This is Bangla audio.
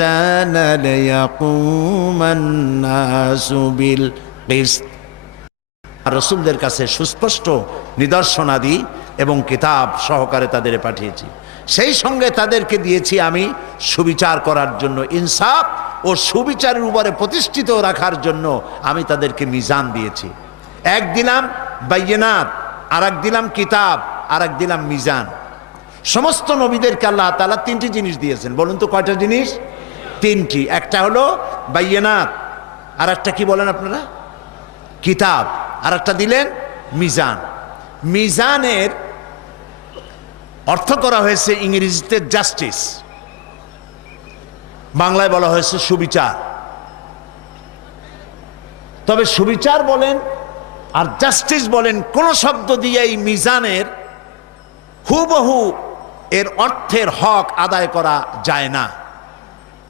الميزان ليقوم الناس بالقسط। রাসূলদের কাছে সুস্পষ্ট নিদর্শনাদি এবং কিতাব সহকারে তাদের পাঠিয়েছি, সেই সঙ্গে তাদেরকে দিয়েছি আমি সুবিচার করার জন্য, ইনসাফ ও সুবিচারের উপরে প্রতিষ্ঠিত রাখার জন্য আমি তাদেরকে মিজান দিয়েছি। এক দিলাম বাইয়িনাত, আর এক দিলাম কিতাব, আর এক দিলাম মিজান। সমস্ত নবীদেরকে আল্লাহ তাআলা তিনটি জিনিস দিয়েছেন। বলুন তো কয়টা জিনিস? তিনটি। একটা হলো বাইয়িনাত, আর একটা কি বলেন আপনারা? কিতাব, আর একটা দিলেন মিজান। মিজানের অর্থ করা হয়েছে ইংরেজিতে জাস্টিস, বাংলায় বলা হয়েছে সুবিচার। তবে সুবিচার বলেন আর জাস্টিস বলেন, কোন শব্দ দিয়ে এই মিজানের হুবহু এর অর্থের হক আদায় করা যায় না।